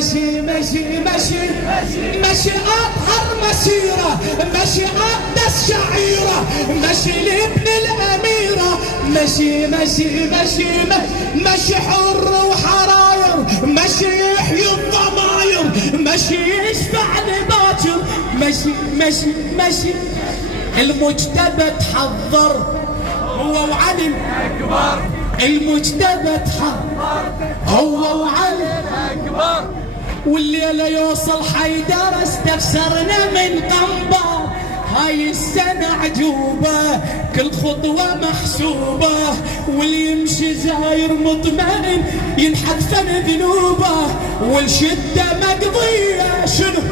مشي مشي مشي مشي أطهر مسيرة، مشي أقدس شعيرة، مشي لابن الأميرة، مشي مشي مشي مشي حر وحراير، مشي يحيي الضماير، مشي يشفع لباكر، مشي مشي مشي المجتبى تحضر هو وعلي الأكبر، المجتبى تحضر هو وعلي الأكبر، والليلة يوصل حيدر استفسرنا من قنبر، هاي السنة عجوبة كل خطوة محسوبة، واللي يمشي زاير مطمئن ينحت فن ذنوبه، والشدة مقضية شنو